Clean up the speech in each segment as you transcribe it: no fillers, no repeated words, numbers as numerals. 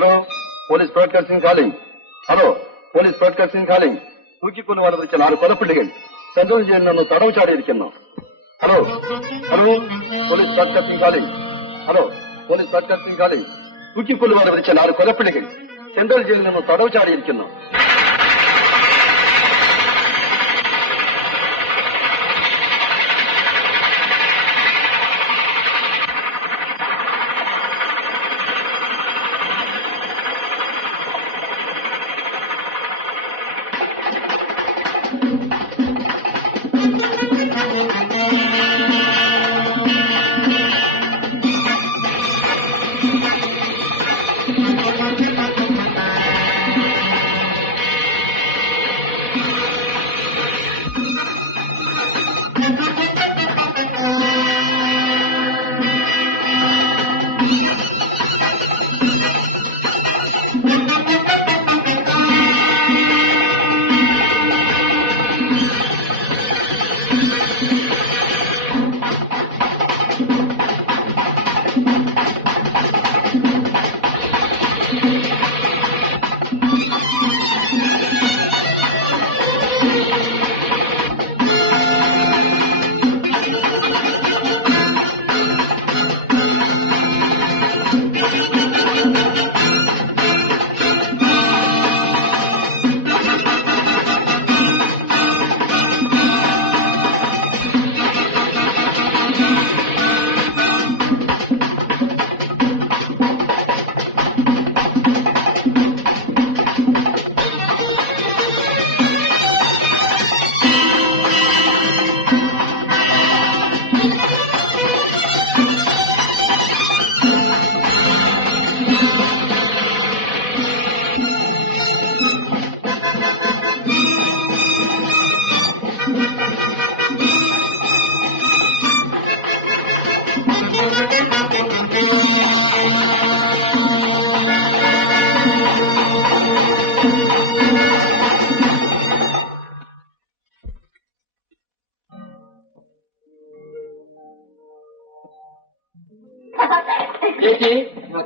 Hello, police broadcasting calling. Hello, police broadcasting calling. തൂക്കിക്കൊല്ലുവാൻ വിളിച്ച 4 കൊലപ്പള്ളികൾ സെൻട്രൽ ജയിലിൽ നിന്ന് തടവ് ചാടിയിരിക്കുന്നു. Hello hello, police broadcasting calling. Hello, police broadcasting calling. തൂക്കിക്കൊല്ലുവാൻ വിളിച്ച 4 കൊലപ്പള്ളികൾ സെൻട്രൽ ജയിലിൽ നിന്ന് തടവ് ചാടിയിരിക്കുന്നു.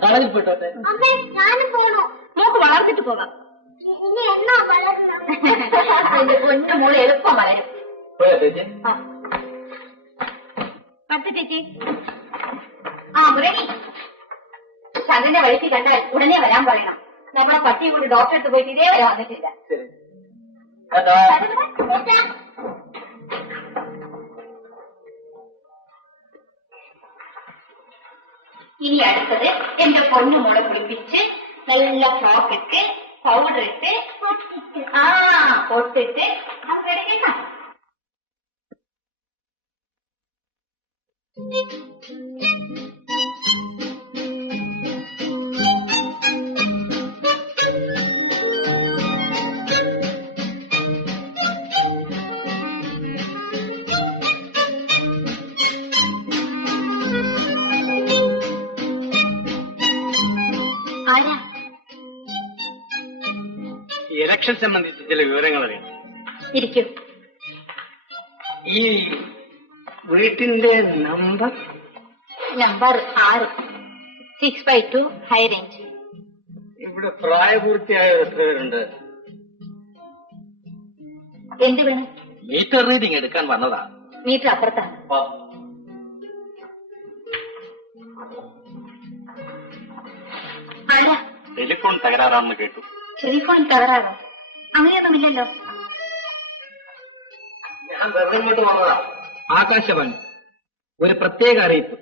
കോളേജിൽ പോയിട്ടോട്ടെ. ഞാനും പോണോ? നോക്ക് വളർത്തിട്ട് പോകാം. ഇനി എന്നാ എന്റെ പൊന്നു മോള് എളുപ്പം വളരും. പത്ത് ചേച്ചി. മുരളി, ചന്ദ്രന്റെ വഴിക്ക് കണ്ടാൽ ഉടനെ വരാൻ പറയണം. നമ്മളെ പട്ടി കൂടി ഡോക്ടറെ അടുത്ത് പോയിട്ട് ഇതേ വരെ വന്നിട്ടില്ല. ഇനി അടുത്തത് എന്റെ പൊന്നു മോളെ കുളിപ്പിച്ച് നല്ല ഫ്രോക്ക് ഇട്ട് പൗഡർ ഇട്ട് പൊട്ടിട്ട് അത് കഴിക്കണം. ഇലക്ഷൻ സംബന്ധിച്ച് ചില വിവരങ്ങൾ അറിയാം. ഇരിക്കും. ഈ വീട്ടിന്റെ നമ്പർ 6, 6/2 ഹൈ റേഞ്ച്. ഇവിടെ പ്രായപൂർത്തിയായ എത്ര പേരുണ്ട്? എന്ത് വേണം? മീറ്റർ റീഡിംഗ് എടുക്കാൻ വന്നതാ. മീറ്റർ അപ്പുറത്താണ്. ടെലിഫോൺ തകരാറാണെന്ന് കേട്ടു. ടെലിഫോൺ തകരാറോ? അങ്ങനെയൊന്നുമില്ലല്ലോ. ഞാൻ വെറുതെ ഇങ്ങോട്ട് വന്നതാ. ആകാശവാണി ഒരു പ്രത്യേക അറിയിപ്പ്.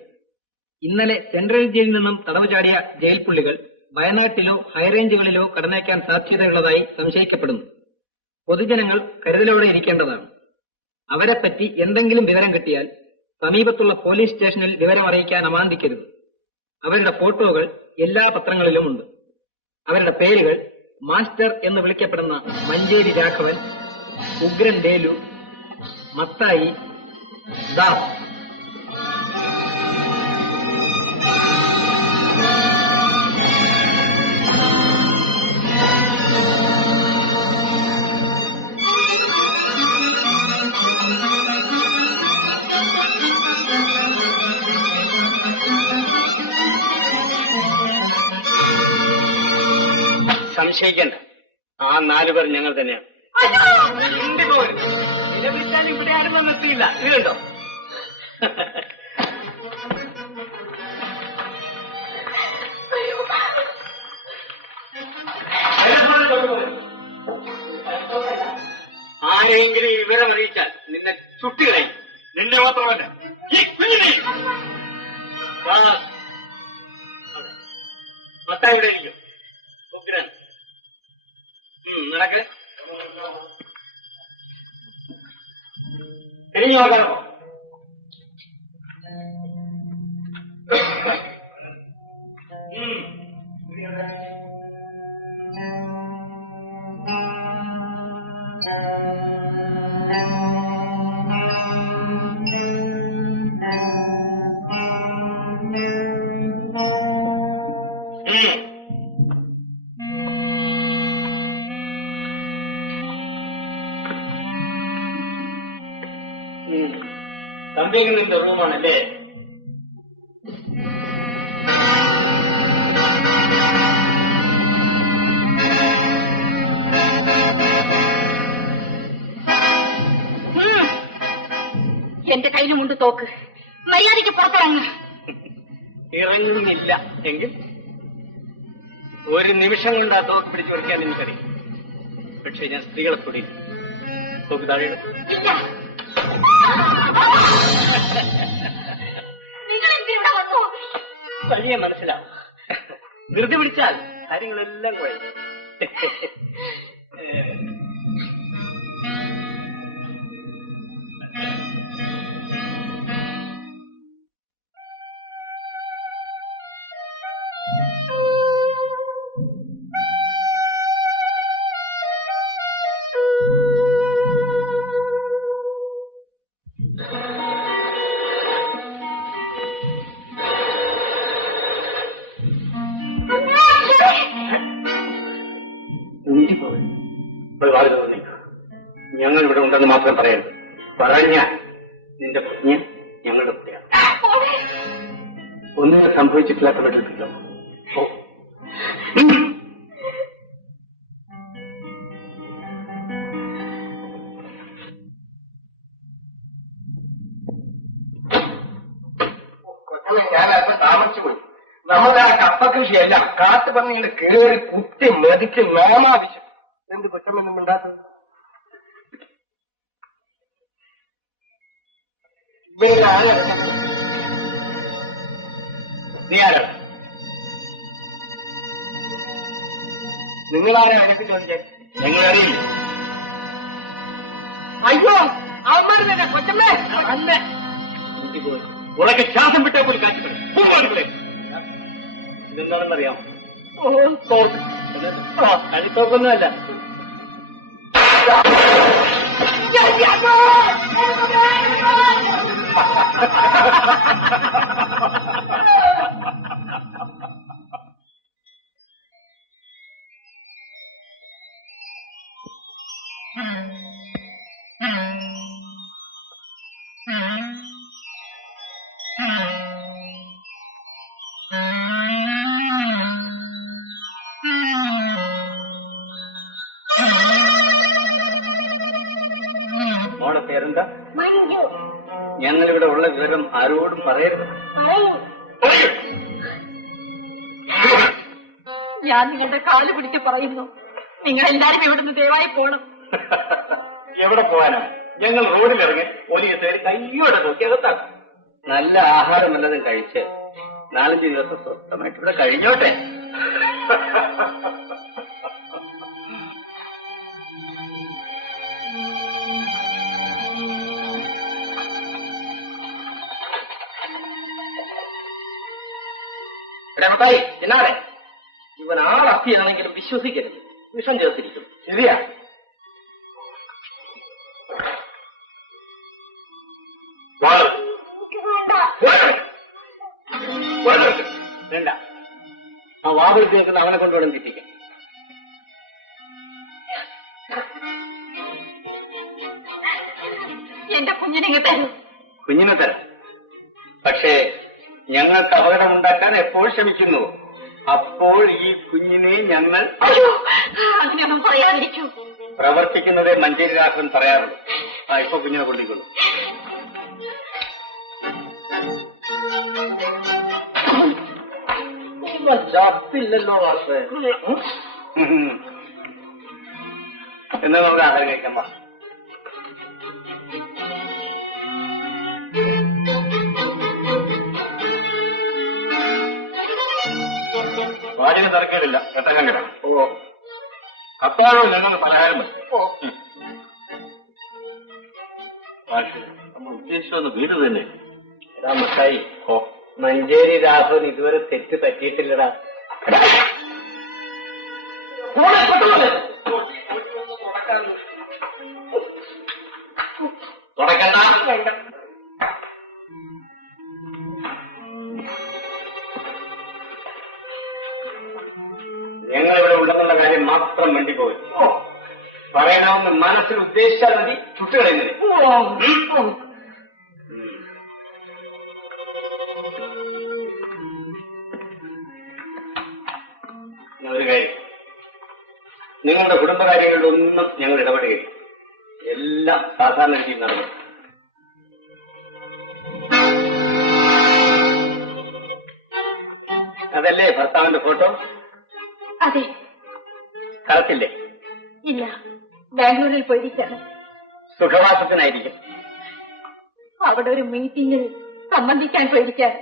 ഇന്നലെ സെൻട്രൽ ജയിലിൽ നിന്നും തടവ് ചാടിയ ജയിൽ പുള്ളികൾ വയനാട്ടിലോ ഹൈറേഞ്ചുകളിലോ കടന്നേക്കാൻ സാധ്യതയുള്ളതായി സംശയിക്കപ്പെടുന്നു. പൊതുജനങ്ങൾ കരുതലോടെ ഇരിക്കേണ്ടതാണ്. അവരെപ്പറ്റി എന്തെങ്കിലും വിവരം കിട്ടിയാൽ സമീപത്തുള്ള പോലീസ് സ്റ്റേഷനിൽ വിവരം അറിയിക്കാൻ അമാന്തിക്കരുത്. അവരുടെ ഫോട്ടോകൾ എല്ലാ പത്രങ്ങളിലുമുണ്ട്. അവരുടെ പേരുകൾ മാസ്റ്റർ എന്ന് വിളിക്കപ്പെടുന്ന മഞ്ചേരി രാഘവൻ, ഉഗ്രൻ ദേലു, മത്തായി, ദാസ്. സംശയിക്കണ്ട, ആ 4 പേർ ഞങ്ങൾ തന്നെയാണ്. നിലവിളിച്ചാൽ ഇവിടെ ആരും നിർത്തിയില്ല. ഇതുണ്ടോ? ആരെങ്കിലും വിവരം അറിയിച്ചാൽ നിന്നെ ചുട്ടുകളയും. നിന്നെ മാത്രമല്ല, ഈ കുഞ്ഞിനെയും. മത്തായിവിടെ ഇരിക്കും. നടക്ക്. തിരിഞ്ഞു നോക്കണോ? തമ്പിങ്ങളുടെ റൂമാണല്ലേ? എന്റെ കയ്യിലുമുണ്ട് തോക്ക്. മര്യാദയ്ക്ക് പുറത്തിറങ്ങും. ഇറങ്ങുന്നില്ല എങ്കിൽ ഒരു നിമിഷം കൊണ്ട് ആ തോക്ക് പിടിച്ചു കൊടുക്കാൻ എനിക്കറിയാം. പക്ഷെ ഞാൻ സ്ത്രീകളെ തൊടി. തോക്ക് താഴെ ഇല്ല. നിങ്ങൾ എന്തിവിടെ വന്നു? വലിയ മനസ്സിലാവും. ധൃതി പിടിച്ചാൽ കാര്യങ്ങളെല്ലാം കുഴയും. ഞങ്ങൾ ഇവിടെ ഉണ്ടെന്ന് മാത്രം പറയരുത്. പറഞ്ഞാൽ നിന്റെ കുഞ്ഞ് ഞങ്ങളുടെ കുട്ടിയാണ്. ഒന്നും സംഭവിച്ചിട്ടില്ലാത്ത പെട്ടിട്ടില്ല. ഞാനപ്പോൾ താമസിച്ചു പോയി. നമ്മുടെ ആ കപ്പ കൃഷിയെല്ലാം കാട്ടുപന്നിയുടെ കീഴേറി കുത്തി മെതിച്ച് നോമാവിച്ചു. എന്ത് കുറ്റമൊന്നും ഉണ്ടാക്കുന്നത്? നീ ആരാ? നിങ്ങളാരെ അറിയിപ്പിച്ചു? ഞങ്ങളറിയില്ല. അയ്യോ അവന്മാര് തന്നെ കൊച്ചമ്മേ. അല്ല ഉറക്കെ ശ്വാസം വിട്ടാൽ പോലും കാറ്റുകളെ ഇതെന്താണെന്നറിയാം. കളിത്തോക്കൊന്നുമല്ല. മോളെ പേരെന്താ? ഞങ്ങളിവിടെ ഉള്ള വിവരം ആരോടും പറയരുത്. ഞാൻ നിങ്ങളുടെ കാല് പിടിച്ച് പറയുന്നു, നിങ്ങൾ എല്ലാവരും ഇവിടുന്ന് ദയവായി പോണം. എവിടെ പോകാനാണ്? ഞങ്ങൾ റോഡിലിറങ്ങി പോലീസുകാർ കയ്യോടെ നോക്കി അകത്താക്കും. നല്ല ആഹാരം വല്ലതും കഴിച്ച് 4-5 ദിവസം സ്വസ്ഥമായിട്ട് ഇവിടെ കഴിഞ്ഞോട്ടെ. രമത്തായി എന്നാറെ ഇവൻ ആളത്തിയാണെങ്കിലും വിശ്വസിക്കരുത്. വിഷം ചേർത്തിരിക്കും. ശരിയാ? വേണ്ട. ആ വാതിലേക്ക് അവനെ കൊണ്ടുവേണം തെറ്റിക്കാൻ. എന്റെ കുഞ്ഞിനെ തരൂ. കുഞ്ഞിനെ തരാം. പക്ഷേ ഞങ്ങൾക്ക് അപകടം ഉണ്ടാക്കാൻ എപ്പോൾ ശ്രമിക്കുന്നു അപ്പോൾ ഈ കുഞ്ഞിനെ ഞങ്ങൾ അങ്ങനെ പറയാതിരിക്കൂ. പ്രവർത്തിക്കുന്നത് മഞ്ചേരിദാസൻ പറയാറുണ്ട്. ഇപ്പൊ കുഞ്ഞിനെ കൊണ്ടിരിക്കുന്നു. ചപ്പില്ലല്ലോ മാസ്റ്റർ. എന്നാ നമുക്ക് ആഹാരം കഴിക്കാം. വാടിന് തിരക്കേടില്ല. എട്ടങ്ങനെയാണ്. ഓ കത്താഴോ ഞങ്ങൾ പലഹാരം മതി. നമ്മൾ ഉദ്ദേശിച്ചത് വീട് തന്നെ. ഇതാ മുട്ടായി. ഓ മഞ്ചേരി രാഘവൻ ഇതുവരെ തെറ്റ് പറ്റിയിട്ടില്ലടാ. തുടക്കണ്ട. ഞങ്ങളിവിടെ ഉണ്ടെന്നുള്ള കാര്യം മാത്രം വേണ്ടിപ്പോയി. പറയണമെന്ന് മനസ്സിൽ ഉദ്ദേശിച്ചാൽ മതി. ചുട്ടുകളയുന്നത് ഒരു കാര്യം, നിങ്ങളുടെ കുടുംബകാര്യങ്ങളിലൊന്നും ഞങ്ങൾ ഇടപെടുകയില്ല. എല്ലാം സാധാരണ രീതിയിൽ നടന്നു. അതല്ലേ ഭർത്താവിന്റെ ഫോട്ടോ? അതെ. കളത്തില്ലേ? ഇല്ല, ബാംഗ്ലൂരിൽ പോയിരിക്കാണ്. സുഖവാസത്തിനായിരിക്കും. അവിടെ ഒരു മീറ്റിംഗിൽ സംബന്ധിക്കാൻ പോയിരിക്കാൻ.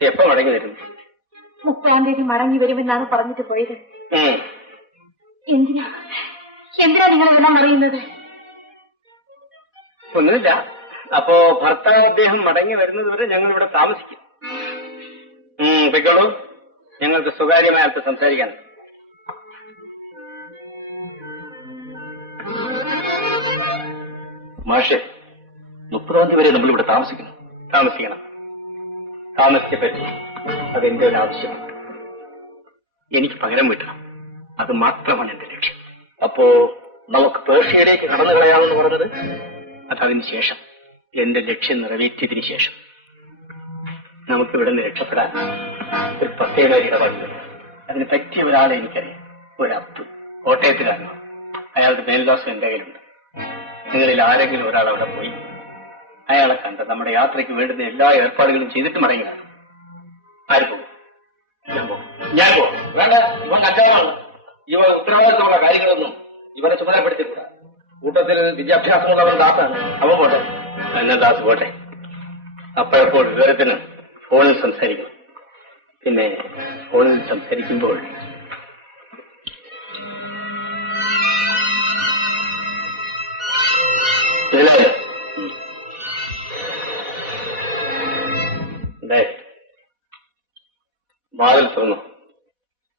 എപ്പോ മടങ്ങി വരും? 30-ാം തീയതി മടങ്ങി വരുമെന്നാണ് പറഞ്ഞിട്ട് പോയത്. എന്തിനാ നിങ്ങൾ എല്ലാം പറയുന്നത്? ഒന്നുമില്ല. അപ്പോ ഭർത്താവ് അദ്ദേഹം മടങ്ങി വരുന്നത് വരെ ഞങ്ങൾ ഇവിടെ താമസിക്കും. പിക്കോളൂ, ഞങ്ങൾക്ക് സ്വകാര്യമായ അടുത്ത് സംസാരിക്കാൻ. മാഷെ, 30-ാം തീയതി വരെ നമ്മളിവിടെ താമസിക്കണം. താമസിക്കപ്പറ്റി അതെന്റെ ഒരു ആവശ്യമാണ്. എനിക്ക് പകരം വീട്ടണം. അത് മാത്രമാണ് എന്റെ ലക്ഷ്യം. അപ്പോ നമുക്ക് പേർഷ്യയിലേക്ക് കടന്നു കളയാമെന്ന് പറഞ്ഞത്? അതതിന് ശേഷം, എന്റെ ലക്ഷ്യം നിറവേറ്റിയതിനു ശേഷം. നമുക്കിവിടെ നിന്ന് രക്ഷപ്പെടാൻ ഒരു പ്രത്യേക ഇടപാടുണ്ട്. അതിന് പറ്റിയ ഒരാളെ എനിക്കറിയാം. ഒരബ്ദു, കോട്ടയത്തിലാണ്. അയാളുടെ മേൽദോഷം എന്റെ കയ്യിലുണ്ട്. നിങ്ങളിൽ ആരെങ്കിലും ഒരാൾ അവിടെ പോയി അയാളെ കണ്ട് നമ്മുടെ യാത്രയ്ക്ക് വേണ്ടുന്ന എല്ലാ ഏർപ്പാടുകളും ചെയ്തിട്ട് മടങ്ങുക. ആര് പോകും? ഞാൻ പോകും. വേണ്ട, ഇവൻ കച്ചവടമാണ്. ഇവ ഉത്തരവാദിത്തമുള്ള കാര്യങ്ങളൊന്നും ഇവനെ ചുമതലപ്പെടുത്തിയില്ല. കൂട്ടത്തിൽ വിദ്യാഭ്യാസമുള്ളവൻ ദാസാണ്. അവൻ പോട്ടെ. എന്നാ ദാസ് പോട്ടെ. അപ്പോഴപ്പോൾ വിവരത്തിന് ഫോണിൽ സംസാരിക്കണം. പിന്നെ ഫോണിൽ സംസാരിക്കുമ്പോൾ വാതിൽ തുറന്നു.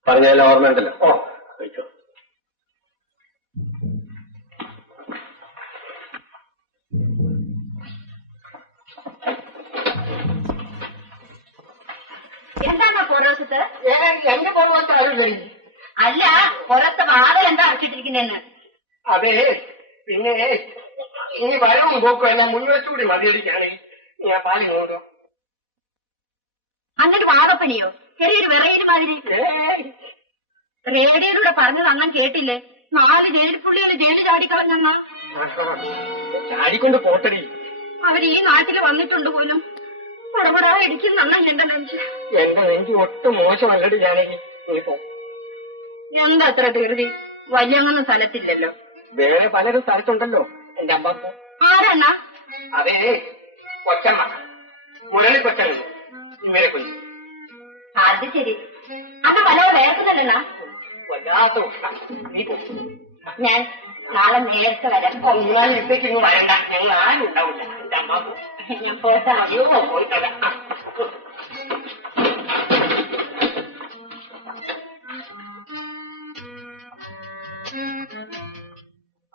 പറഞ്ഞാലും ഓർമ്മയുണ്ടല്ലോ. കഴിച്ചോ. എന്താണോ പുറത്ത്? എന്റെ പോകുന്ന അറിയില്ല. അല്ല, പുറത്ത് വാതിൽ എന്താ അടച്ചിട്ടിരിക്കുന്നെന്ന്. അതെ, പിന്നെ ഇനി വരവും പോക്കും എല്ലാം മുൻവെച്ചുകൂടി മതിയടിക്കാണ്. ഞാൻ പാലി നോക്കും. എന്നിട്ട് വാദപ്പണിയോ? ചെറിയൊരു വിറയില് മാതിരി. റേഡിയോയിലൂടെ പറഞ്ഞത് അണ്ണൻ കേട്ടില്ലേ? 4 ജയിൽപ്പുള്ളികൾ ജയിലിൽ ചാടിക്കളഞ്ഞെന്നാ. ചാടിക്കൊണ്ട് പോട്ടടി. അവർ ഈ നാട്ടിൽ വന്നിട്ടുണ്ട് പോലും. പുറപ്പെടാ ഇടിക്കുന്ന അണ്ണൻ എന്റെ നെഞ്ച്. എന്റെ നെഞ്ച് ഒട്ടും മോശമല്ലടി. ഞാനെങ്കിൽ നീ പോ. എന്താ അത്ര ധൃതി? വല്യങ്ങൊന്നും സ്ഥലത്തില്ലല്ലോ. വേറെ പലരും സ്ഥലത്തുണ്ടല്ലോ എന്റെ അമ്മക്ക്. ആരണ്ണ? അതേ, കൊച്ചമ്മ, മുരളി കൊച്ചമ്മ, ഇവരെ കുഞ്ഞു. അത് ശരി. അപ്പൊ വല്ലതും വേർക്കുന്നില്ലണ്ണ. വല്ലാത്ത ഉഷ്ണം. നീ പോ. ഞാൻ നാളെ നേരത്തെ വരാം. ഞാൻ ഇത്തേക്ക് ഇങ്ങ് വരണ്ട. ഞങ്ങൾ ആരും ഉണ്ടാവില്ല. എന്റെ അമ്മ ഞാൻ പോട്ടാ. അയ്യോ പോയിട്ടല്ല.